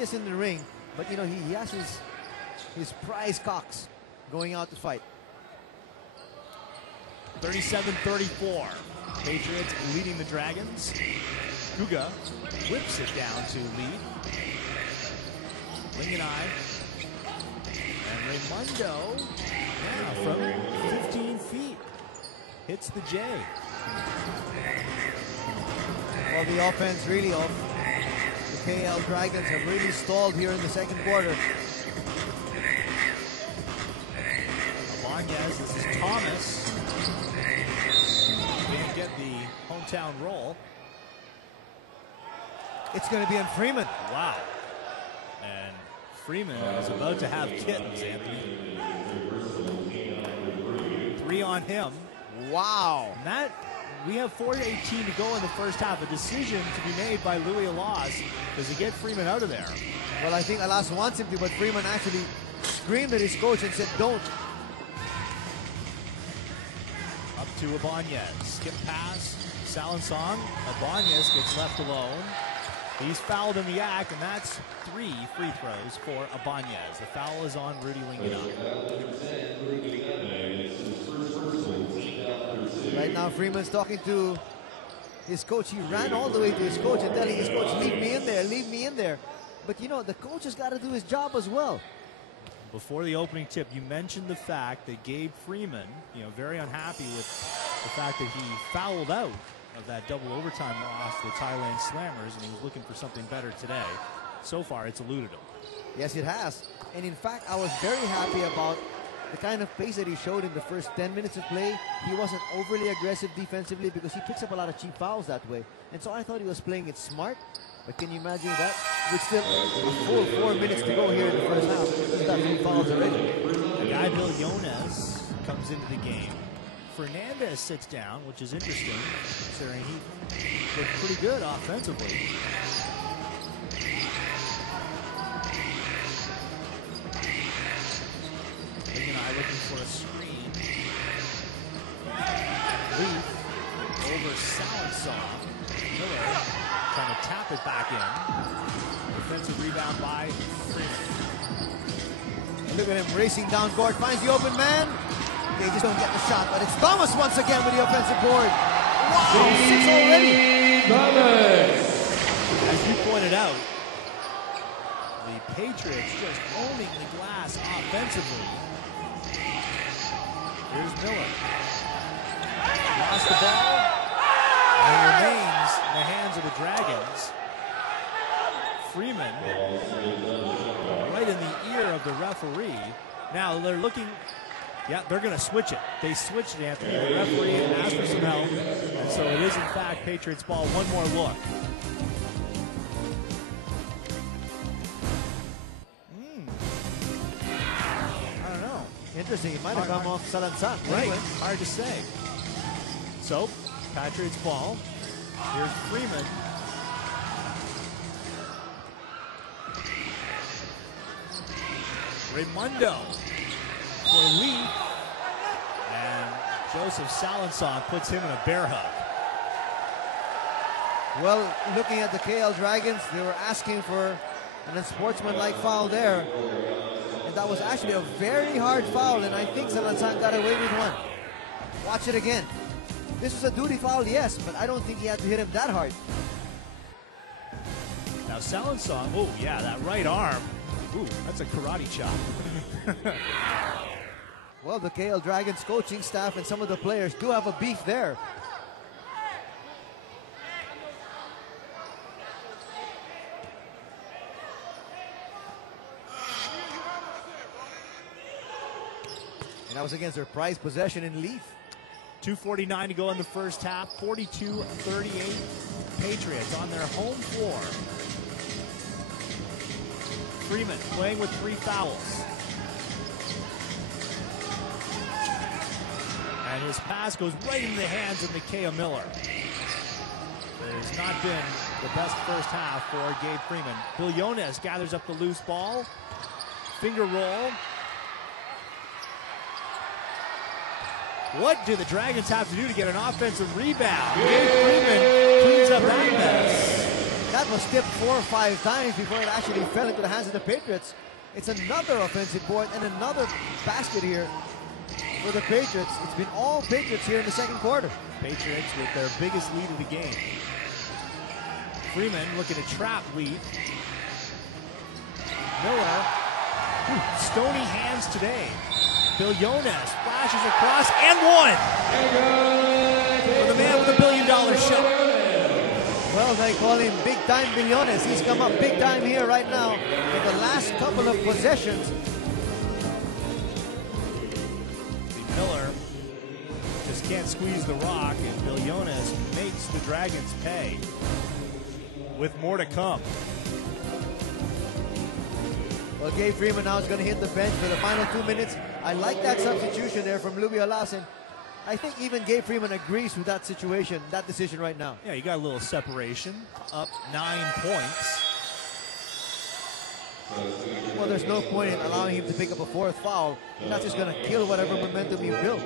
practice in the ring, but you know, he has his prize Cox going out to fight. 37-34. Patriots leading the Dragons. Guga whips it down to lead. Lingenai. And Raimundo, from 15 feet, hits the J. Well, the offense really of the KL Dragons have really stalled here in the second quarter. Abanez, this is Thomas. Didn't get the hometown roll. It's going to be on Freeman. Wow. And Freeman is about to have kittens, Anthony. 3 on him. Wow. And that, we have 4:18 to go in the first half. A decision to be made by Louis Alas. Does he get Freeman out of there? Well, I think Alas wants him to, but Freeman actually screamed at his coach and said, don't. Up to Abanez. Skip pass. Salansong. Abanez gets left alone. He's fouled in the act, and that's 3 free throws for Abanez. The foul is on Rudy Lingenau. Right now, Freeman's talking to his coach. He ran all the way to his coach and telling his coach, leave me in there, leave me in there. But, you know, the coach has got to do his job as well. Before the opening tip, you mentioned the fact that Gabe Freeman, you know, very unhappy with the fact that he fouled out of that double overtime loss to the Thailand Slammers, and he was looking for something better today. So far, it's eluded him. Yes, it has. And in fact, I was very happy about the kind of pace that he showed in the first 10 minutes of play. He wasn't overly aggressive defensively because he picks up a lot of cheap fouls that way. And so I thought he was playing it smart. But can you imagine that? With still a full 4 minutes to go here in the first half. He's got 3 fouls already. A guy, Bill Jonas, comes into the game. Fernandez sits down, which is interesting, considering he looked pretty good offensively. Lingenai looking for a screen. Leaf over Salansong. Miller trying to tap it back in. Defensive rebound by Freeman. And look at him racing down court, finds the open man. They just don't get the shot, but it's Thomas once again with the offensive board. Wow, 6 already. As you pointed out, the Patriots just owning the glass offensively. Here's Miller. Lost the ball. And it remains in the hands of the Dragons. Freeman right in the ear of the referee. Now they're looking. Yeah, they're going to switch it. They switched it, Anthony. The referee asked for some help. And so it is, in fact, Patriots ball. One more look. I don't know. Interesting. It might have come off Salansong. Right. Hard to say. So, Patriots ball. Here's Freeman. Raimundo for Lee. And Joseph Salansong puts him in a bear hug. Well, looking at the KL Dragons, they were asking for an unsportsmanlike foul there. And that was actually a very hard foul, and I think Salansong got away with one. Watch it again. This was a duty foul, yes, but I don't think he had to hit him that hard. Now Salansong, oh yeah, that right arm. Ooh, that's a karate chop. Well, the KL Dragons coaching staff and some of the players do have a beef there. And that was against their prized possession in Leaf. 2:49 to go in the first half. 42-38. Patriots on their home floor. Freeman playing with 3 fouls. And his pass goes right into the hands of Micaiah Miller. It has not been the best first half for Gabe Freeman. Bill Jonas gathers up the loose ball. Finger roll. What do the Dragons have to do to get an offensive rebound? Gabe Freeman cleans up that mess. that was tipped 4 or 5 times before it actually fell into the hands of the Patriots. It's another offensive board and another basket here for the Patriots. It's been all Patriots here in the second quarter. Patriots with their biggest lead of the game. Freeman looking to trap Leaf. Miller, stony hands today. Billones flashes across and one. For the man with $1 billion shot. Well, they call him Big Time Billones. He's come up big time here right now in the last couple of possessions. Miller just can't squeeze the rock, and Billones makes the Dragons pay with more to come. Well, Gabe Freeman now is going to hit the bench for the final 2 minutes. I like that substitution there from Luby Olasin. I think even Gabe Freeman agrees with that situation, that decision right now. Yeah, you got a little separation, up 9 points. Well, there's no point in allowing him to pick up a 4th foul. That's just going to kill whatever momentum you built.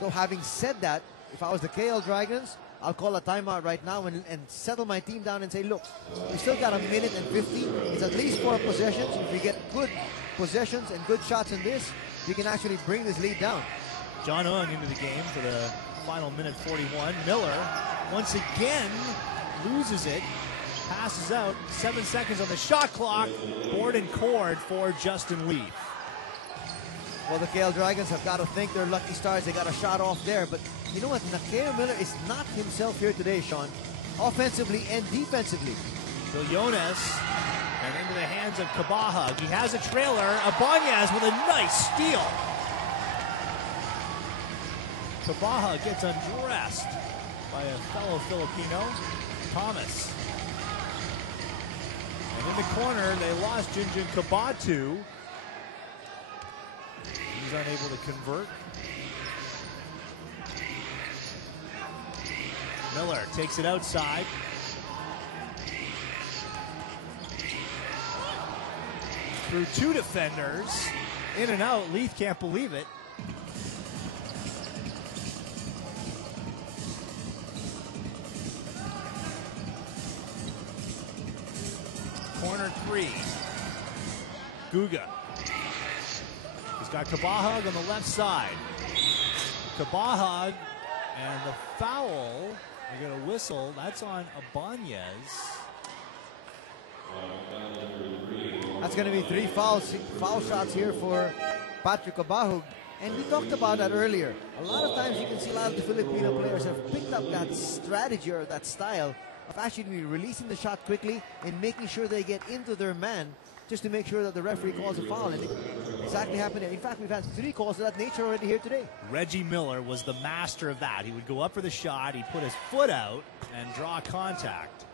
So having said that, if I was the KL Dragons, I'll call a timeout right now and settle my team down and say, look, we still got 1 minute and 50. It's at least 4 possessions. If we get good possessions and good shots in this, we can actually bring this lead down. John Ung into the game for the final minute 41. Miller, once again, loses it. Passes out. 7 seconds on the shot clock. Board and cord for Justin Leaf. Well, the KL Dragons have got to thank their lucky stars. They got a shot off there. But you know what? Nakeo Miller is not himself here today, Sean. Offensively and defensively. Billones, and into the hands of Kabahag. He has a trailer. Abanez with a nice steal. Kabahag gets undressed by a fellow Filipino, Thomas. And in the corner, they lost Jinjin Kabatu. He's unable to convert. Miller takes it outside. Through 2 defenders. In and out. Leaf can't believe it. Corner 3. Guga. He's got Kabahag on the left side. Kabahag and the foul. They're going to whistle. That's on Abanez. That's going to be 3 foul shots here for Patrick Kabahag. And we talked about that earlier. A lot of times you can see a lot of the Filipino players have picked up that strategy or that style of actually releasing the shot quickly and making sure they get into their man just to make sure that the referee calls a foul. And it exactly happened there. In fact, we've had 3 calls of that nature already here today. Reggie Miller was the master of that. He would go up for the shot, he'd put his foot out and draw contact.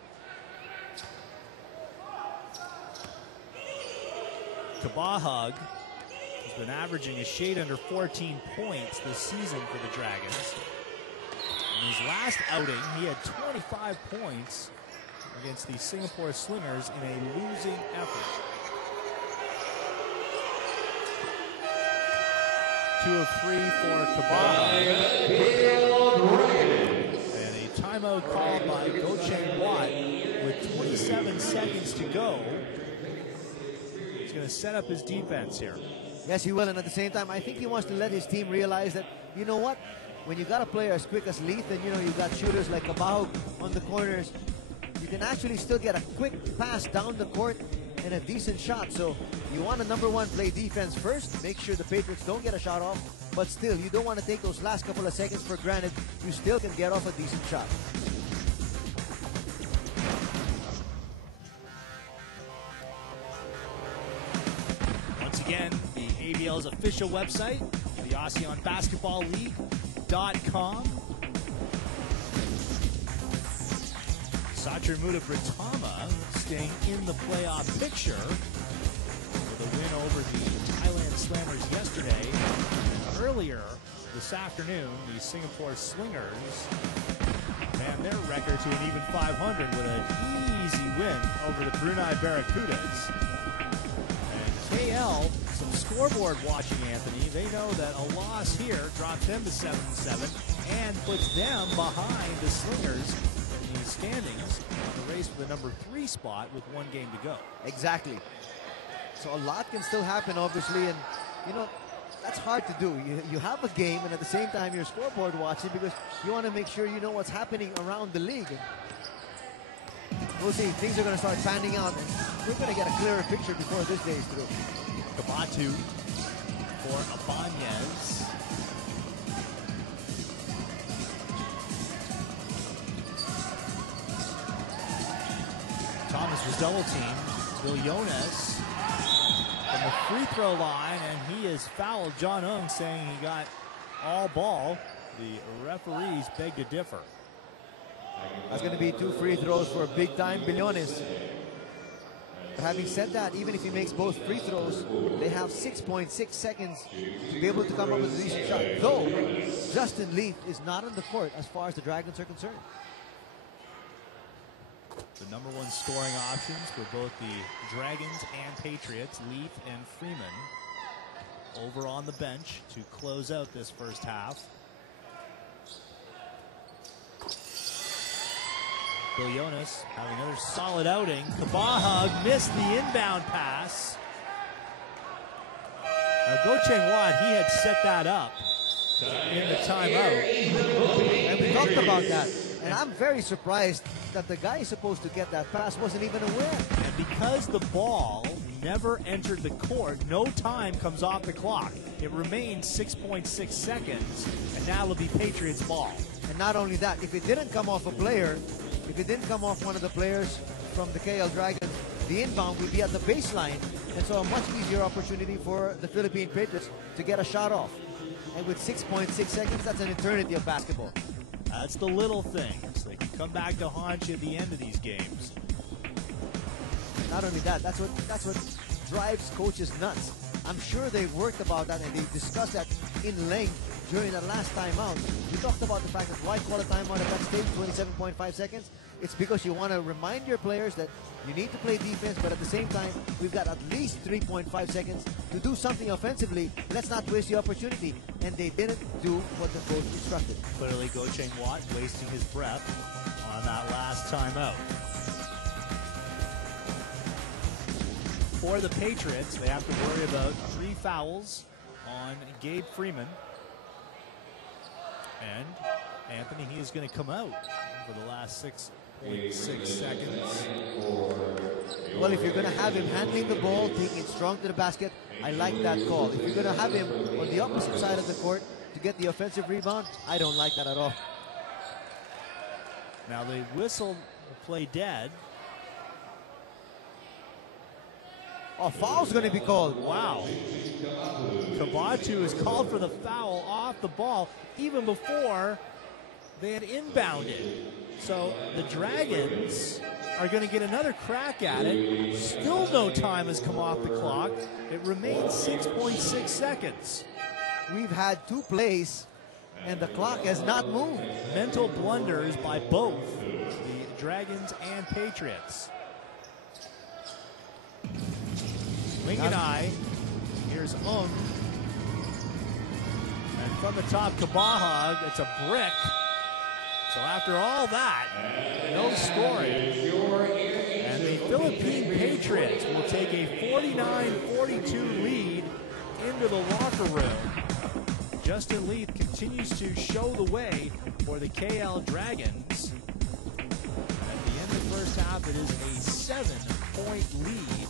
Kabahag has been averaging a shade under 14 points this season for the Dragons. In his last outing, he had 25 points against the Singapore Slingers in a losing effort. 2 of 3 for Kabahag. And a timeout called by Gocheng Watt with 27 seconds to go. He's going to set up his defense here. Yes, he will. And at the same time, I think he wants to let his team realize that, you know what? When you got a player as quick as Leith and, you know, you've got shooters like Kabahag on the corners, you can actually still get a quick pass down the court and a decent shot. So you want to, number one, play defense first. Make sure the Patriots don't get a shot off. But still, you don't want to take those last couple of seconds for granted. You still can get off a decent shot. Once again, the ABL's official website, the ASEAN Basketball League.com. Satrimuda Pratama staying in the playoff picture with a win over the Thailand Slammers yesterday. And earlier this afternoon, the Singapore Slingers ran their record to an even 500 with an easy win over the Brunei Barracudas. And KL, some scoreboard watching, Anthony. They know that a loss here drops them to 7-7. and puts them behind the Slingers in the standings on the race for the number 3 spot with 1 game to go. Exactly. So a lot can still happen, obviously, and you know, that's hard to do. You have a game, and at the same time, you're scoreboard watching because you want to make sure you know what's happening around the league. We'll see. Things are going to start panning out, and we're going to get a clearer picture before this day is through. Kabatu for Abanez. Thomas was double teamed. Villones from the free throw line, and he has fouled John Ung, saying he got all ball. The referees beg to differ. That's going to be 2 free throws for big-time Villones. But having said that, even if he makes both free throws, they have 6.6 seconds to be able to come up with a decent shot. Though, Justin Leaf is not on the court as far as the Dragons are concerned. The number 1 scoring options for both the Dragons and Patriots, Leaf and Freeman, over on the bench to close out this first half. Villones having another solid outing. Kabahag missed the inbound pass. Now Go Cheng Wat, he had set that up in the timeout. And we talked about that. And I'm very surprised that the guy supposed to get that pass wasn't even aware. And because the ball never entered the court, no time comes off the clock. It remains 6.6 seconds, and now it'll be Patriots ball. And not only that, if it didn't come off a player, if it didn't come off one of the players from the KL Dragons, the inbound would be at the baseline. And so a much easier opportunity for the Philippine Patriots to get a shot off. And with 6.6 seconds, that's an eternity of basketball. That's the little things. They can come back to haunt you at the end of these games. Not only that, that's what drives coaches nuts. I'm sure they've worked about that and they've discussed that in length during that last timeout. We talked about the fact that why call a timeout at that stage, 27.5 seconds? It's because you want to remind your players that you need to play defense, but at the same time, we've got at least 3.5 seconds to do something offensively. Let's not waste the opportunity. And they didn't do what the coach instructed. Clearly, Go Cheng Wat wasting his breath on that last timeout. For the Patriots, they have to worry about 3 fouls on Gabe Freeman. And Anthony, he is going to come out for the last 6.6 seconds. Well, if you're going to have him handling the ball, taking it strong to the basket, I like that call. If you're going to have him on the opposite side of the court to get the offensive rebound, I don't like that at all. Now they whistle play dead. Oh, foul's going to be called. Wow. Kabatu is called for the foul off the ball even before they had inbounded. So the Dragons are going to get another crack at it. Still no time has come off the clock. It remains 6.6 seconds. We've had 2 plays, and the clock has not moved. Mental blunders by both the Dragons and Patriots. Wing and I. Here's Ung. And from the top, Kabahag. It's a brick. So after all that, no scoring. And the Philippine Patriots will take a 49-42 lead into the locker room. Justin Leaf continues to show the way for the KL Dragons. At the end of the first half, it is a 7-point lead